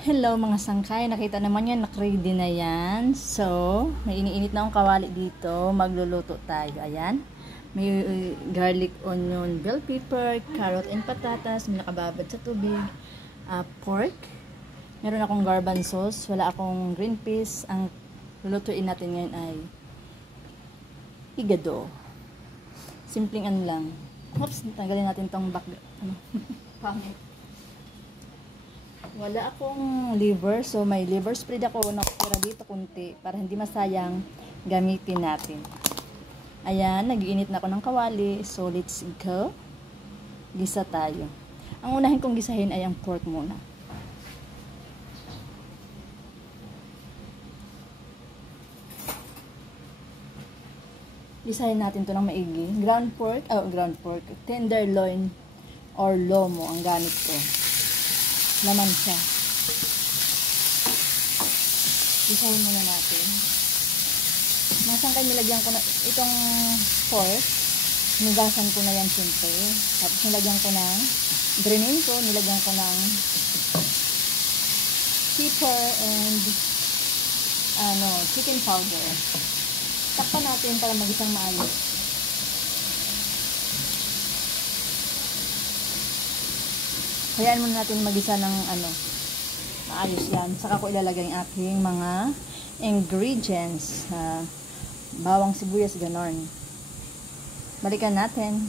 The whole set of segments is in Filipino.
Hello mga sangkay, nakita naman yan, naka-ready na yan. So, may iniinit na akong kawali dito, magluluto tayo. Ayan, may garlic, onion, bell pepper, carrot and patatas, may nakababad sa tubig, pork. Meron akong garbanzos, wala akong green peas. Ang lulutuin natin ngayon ay higado. Simpleng ano lang. Oops, tanggalin natin tong pangit. Wala akong liver, so may liver spread ako. Nakutira dito kunti para hindi masayang gamitin natin. Ayan, nag-iinit na ako ng kawali. So, let's go. Gisa tayo. Ang unahin kong gisahin ay ang pork muna. Gisahin natin to ng maigi. Ground pork, tenderloin or lomo ang gamit ko. Laman siya. Gisahin muna natin. Masang kayo nilagyan ko na itong pork. Nigasan ko na yan simple. Tapos nilagyan ko ng drainin ko. Nilagyan ko ng pepper and chicken powder. Takpan natin para magisang maayos. Hayaan muna natin magisa ng maayos yan. Saka ko ilalagay ang aking mga ingredients. Bawang sibuyas, ganon. Balikan natin.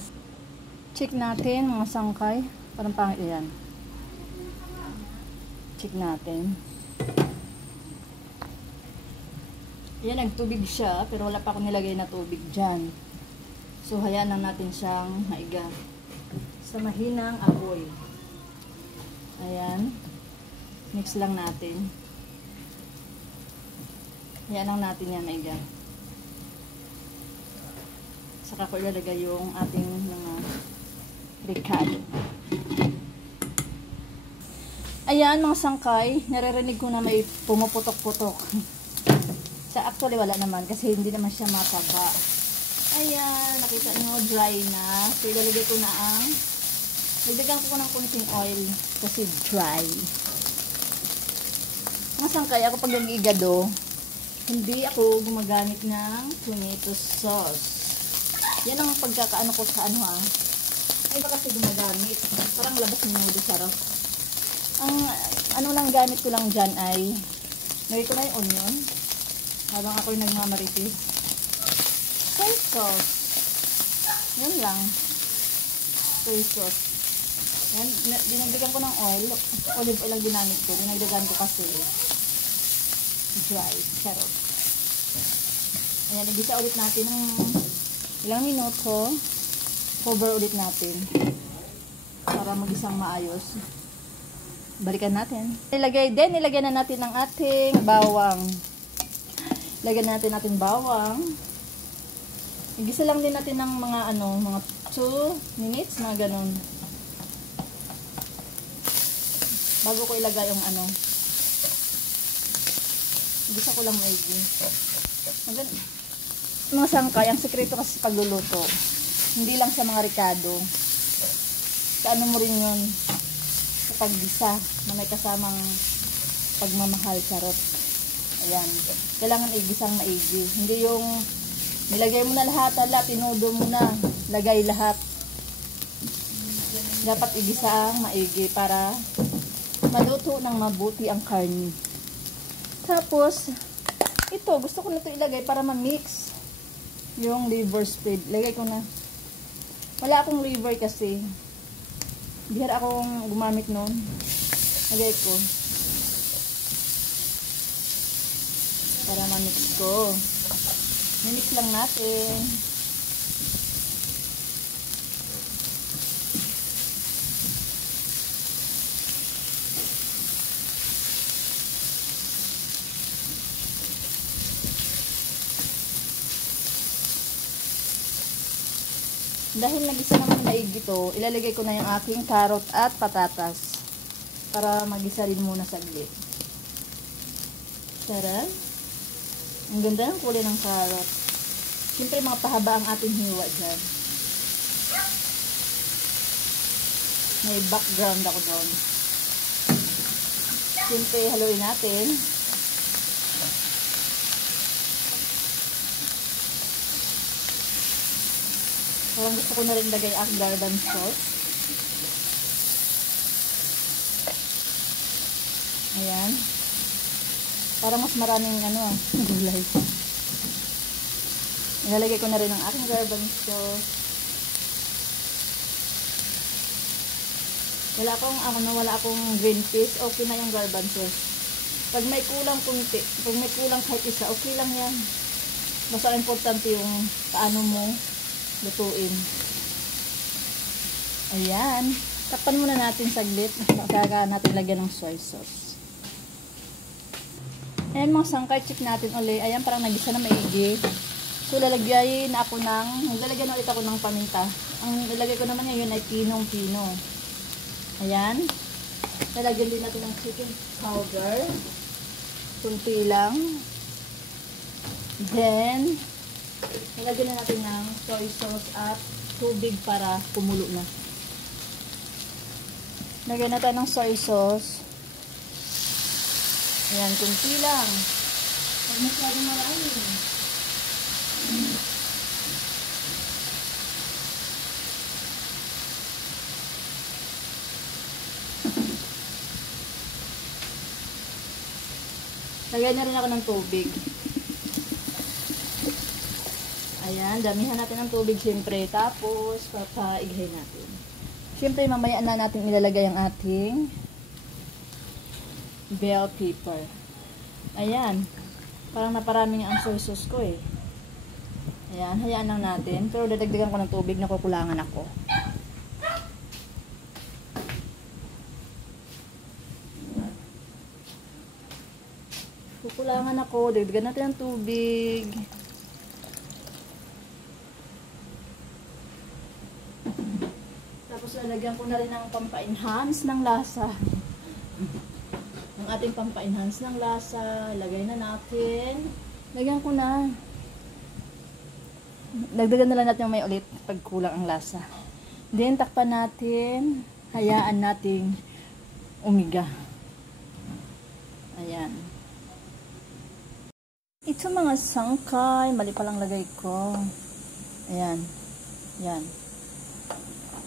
Check natin mga sangkay. Parang pangit yan. Check natin. Yan, nagtubig siya. Pero wala pa ako nilagay na tubig dyan. So, hayaan lang natin siyang maiga. Sa mahinang apoy. Ayan. Mix lang natin. Ayan lang natin yan, maiga. Saka ko ilalagay yung ating mga ricado. Ayan, mga sangkay. Naririnig ko na may pumuputok-putok. Actually, wala naman. Kasi hindi naman siya mataba. Ayan. Nakita nyo, dry na. So, ilalagay ko na ang nagdagan ko ng kunting oil kasi dry. Mga sangkay, ako pag nag-igado, hindi ako gumagamit ng tomato sauce. Yan ang pagkakaano ko sa ay baka kasi gumagamit. Parang labas ng noodle sarap. Ang lang gamit ko lang dyan ay nagay ko na yung onion habang ako'y nagmamaritis. Soy sauce. Yan lang. Soy sauce. Yan, dinagdagan ko ng oil. Olive oil lang ginamit ko. Dinagdagan ko kasi dry. Charot. Ayan, igisa ulit natin ng ilang minuto. Cover ulit natin. Para magisang maayos. Balikan natin. Nilagay na natin ang ating bawang. Lagyan natin bawang. Igisa lang din natin ng mga mga 2 minutes, mga ganun. Bago ko ilagay yung gisa ko lang maigi. Mga sangkay, ang sekreto kasi sa pagluluto, hindi lang sa mga ricado. Sa mo rin yun, sa paggisa, na may kasamang pagmamahal, charot. Ayan. Kailangan igisang maigi. Hindi yung nilagay mo na lahat, tinudo mo na, lagay lahat. Dapat igisa ang maigi para maluto ng mabuti ang karne. Tapos, ito, gusto ko na ito ilagay para ma-mix yung liver spread. Lagay ko na. Wala akong liver kasi. Bihira akong gumamit nun. Lagay ko. Para ma-mix ko. Mi-mix lang natin. Dahil nagisa naman maigi ito, ilalagay ko na yung aking carrot at patatas para magisa rin muna saglit. Tara. Ang ganda ng kulay ng carrot. Siyempre mga pahaba ang ating hiwa dyan. May background ako doon. Siyempre, haluin natin. Parang gusto ko na rin lagay ang garden sauce. Ayan. Para mas maraming gulay. Ilalagay ko na rin ang aking garden sauce. Wala akong green peas, okay na yung garden sauce. Pag may kulang kunti, pag may kulang kahit isa, okay lang yan. Basta importante yung paano mo lutuin. Ayan. Takpan muna natin saglit. Kaya natin lagyan ng soy sauce. Ayan mga sangkay, check natin ulit. Ayan, parang nagisa na maigi. So, lalagyan ulit ako ng paminta. Ang ilagay ko naman ngayon ay pinong-pino. Ayan. Lalagyan din natin ng chicken powder. Kunti lang. Then, lalagyan na natin ng soy sauce at tubig para kumulo na. Lagyan natin ng soy sauce. Ayan, kunti lang. Huwag masyadong marami. Lagyan na rin ako ng tubig. Ayan, damihan natin ng tubig siyempre. Tapos, papaighay natin. Siyempre, mamaya na natin ilalagay ang ating bell pepper. Ayan. Parang naparami ang soy sauce ko eh. Ayan, hayaan lang natin. Pero dadagdagan ko ng tubig, nakukulangan ako. Kukulangan ako. Dagdagan natin ng tubig. Tapos lalagyan ko na rin ng pampa-enhance ng lasa. Ang ating pampa-enhance ng lasa. Lagay na natin. Lagyan ko na. Dagdagan na lang natin may ulit pag kulang ang lasa. Then takpan natin. Hayaan nating umiga. Ayan. Ito mga sangkay, mali palang lagay ko. Ayan. Yan.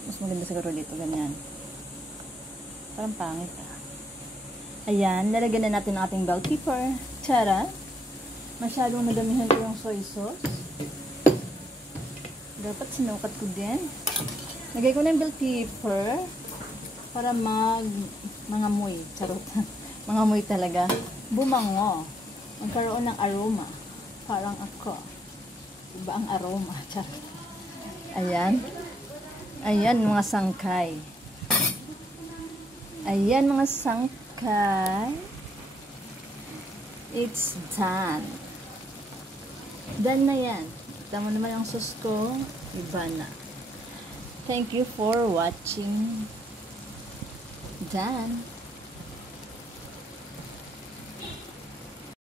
Mas maganda siguro dito, ganyan. Parang pangit ah. Ayan, nalagyan na natin ang ating bell pepper. Tara! Masyadong nadamihan ko yung soy sauce. Dapat sinukat ko din. Lagay ko na yung bell pepper para mangamoy. Charot. Mangamoy talaga. Bumango. Magkaroon ng aroma. Parang ako. Iba ang aroma. Charot. Ayan. Ayan mga sangkay. Ayan mga sangkay. It's done. Done na yan. Kita mo naman ang sauce ko. Iba na. Thank you for watching. Done.